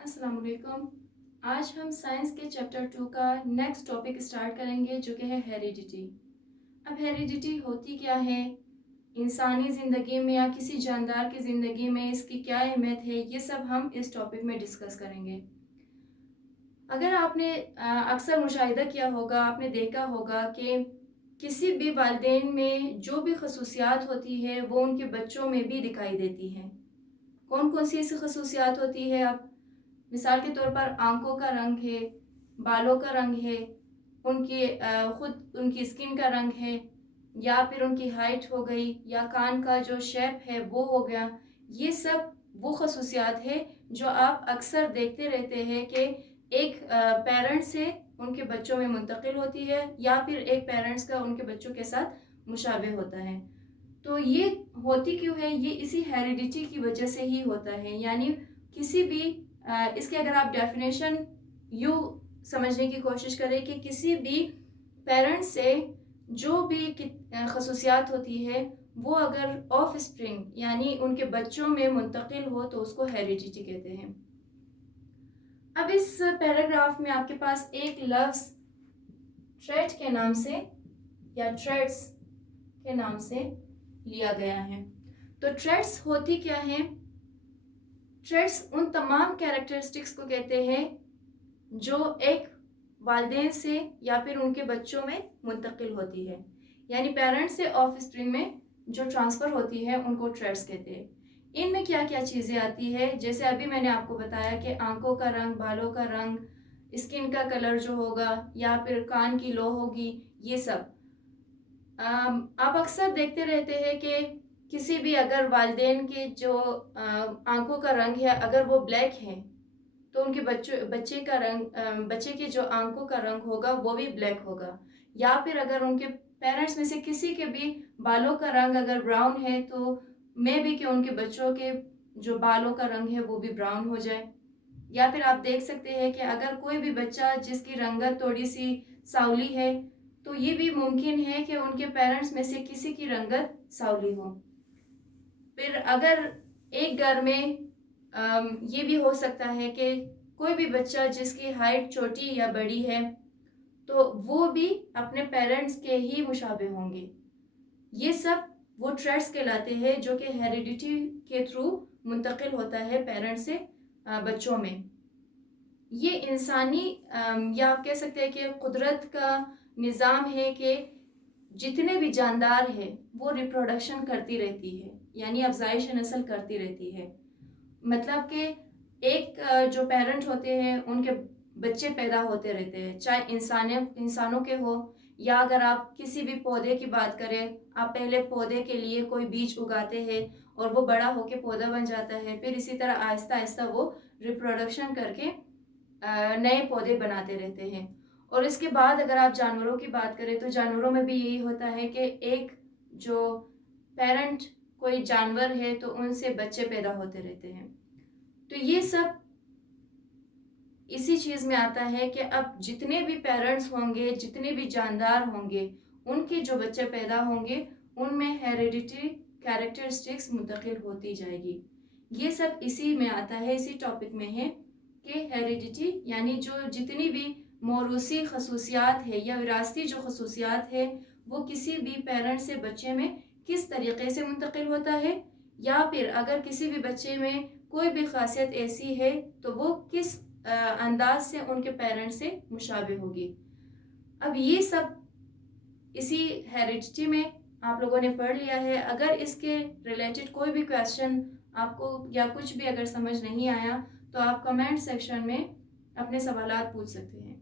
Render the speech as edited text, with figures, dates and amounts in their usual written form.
अस्सलाम वालेकुम। आज हम साइंस के चैप्टर 2 का नेक्स्ट टॉपिक स्टार्ट करेंगे जो कि है हेरिडिटी। अब हेरिडिटी होती क्या है, इंसानी ज़िंदगी में या किसी जानदार की ज़िंदगी में इसकी क्या अहमियत है, ये सब हम इस टॉपिक में डिस्कस करेंगे। अगर आपने अक्सर मुशाहिदा किया होगा, आपने देखा होगा कि किसी भी वालिदैन में जो भी खसूसियात होती है वो उनके बच्चों में भी दिखाई देती हैं। कौन कौन सी ऐसी खसूसियात होती है? अब मिसाल के तौर पर आंखों का रंग है, बालों का रंग है, उनकी खुद उनकी स्किन का रंग है, या फिर उनकी हाइट हो गई, या कान का जो शेप है वो हो गया। ये सब वो खसूसियात है जो आप अक्सर देखते रहते हैं कि एक पेरेंट्स से उनके बच्चों में मुंतकिल होती है, या फिर एक पेरेंट्स का उनके बच्चों के साथ मुशाबे होता है। तो ये होती क्यों है? ये इसी हेरिडिटी की वजह से ही होता है। यानी किसी भी इसके अगर आप डेफिनेशन यू समझने की कोशिश करें कि किसी भी पेरेंट्स से जो भी खसूसियात होती है वो अगर ऑफ स्प्रिंग यानी उनके बच्चों में मुंतकिल हो तो उसको हेरिडिटी कहते हैं। अब इस पैराग्राफ में आपके पास एक लफ्ज़ ट्रेट के नाम से या ट्रेट्स के नाम से लिया गया है। तो ट्रेट्स होती क्या है? ट्रेट्स उन तमाम कैरेक्टरिस्टिक्स को कहते हैं जो एक वालिदैन से या फिर उनके बच्चों में मुंतकिल होती है, यानी पेरेंट्स से ऑफ स्प्रिंग में जो ट्रांसफ़र होती है उनको ट्रेट्स कहते हैं। इनमें क्या क्या चीज़ें आती है? जैसे अभी मैंने आपको बताया कि आंखों का रंग, बालों का रंग, स्किन का कलर जो होगा, या फिर कान की लो होगी, ये सब आप अक्सर देखते रहते हैं कि किसी भी अगर वालिदैन के जो आंखों का रंग है अगर वो ब्लैक है तो उनके बच्चे के जो आंखों का रंग होगा वो भी ब्लैक होगा। या फिर अगर उनके पेरेंट्स में से किसी के भी बालों का रंग अगर ब्राउन है तो मे भी कि उनके बच्चों के जो बालों का रंग है वो भी ब्राउन हो जाए। या फिर आप देख सकते हैं कि अगर कोई भी बच्चा जिसकी रंगत थोड़ी सी सांवली है तो ये भी मुमकिन है कि उनके पेरेंट्स में से किसी की रंगत सांवली हो। फिर अगर एक घर में ये भी हो सकता है कि कोई भी बच्चा जिसकी हाइट छोटी या बड़ी है तो वो भी अपने पेरेंट्स के ही मुशाबे होंगे। ये सब वो ट्रेट्स कहलाते हैं जो कि हेरिडिटी के थ्रू मुंतकिल होता है पेरेंट्स से बच्चों में। ये इंसानी या आप कह सकते हैं कि कुदरत का निज़ाम है कि जितने भी जानदार है वो रिप्रोडक्शन करती रहती है, यानी अफजाइश नस्ल करती रहती है। मतलब कि एक जो पेरेंट होते हैं उनके बच्चे पैदा होते रहते हैं, चाहे इंसानों के हो, या अगर आप किसी भी पौधे की बात करें, आप पहले पौधे के लिए कोई बीज उगाते हैं और वो बड़ा होके पौधा बन जाता है, फिर इसी तरह आहिस्ता आहिस्ता वो रिप्रोडक्शन करके नए पौधे बनाते रहते हैं। और इसके बाद अगर आप जानवरों की बात करें तो जानवरों में भी यही होता है कि एक जो पेरेंट कोई जानवर है तो उनसे बच्चे पैदा होते रहते हैं। तो ये सब इसी चीज़ में आता है कि अब जितने भी पेरेंट्स होंगे, जितने भी जानदार होंगे, उनके जो बच्चे पैदा होंगे उनमें हेरिडिटी कैरेक्टरिस्टिक्स मुंतकिल होती जाएगी। ये सब इसी में आता है, इसी टॉपिक में है कि हेरिडिटी यानी जो जितनी भी मौरूसी खसूसियात है या विरासती जो खसूसियात है वो किसी भी पेरेंट से बच्चे में किस तरीके से मुंतकिल होता है, या फिर अगर किसी भी बच्चे में कोई भी खासियत ऐसी है तो वो किस अंदाज से उनके पेरेंट्स से मुशाबे होगी। अब ये सब इसी हेरिडिटी में आप लोगों ने पढ़ लिया है। अगर इसके रिलेटेड कोई भी क्वेश्चन आपको या कुछ भी अगर समझ नहीं आया तो आप कमेंट सेक्शन में अपने सवालात पूछ सकते हैं।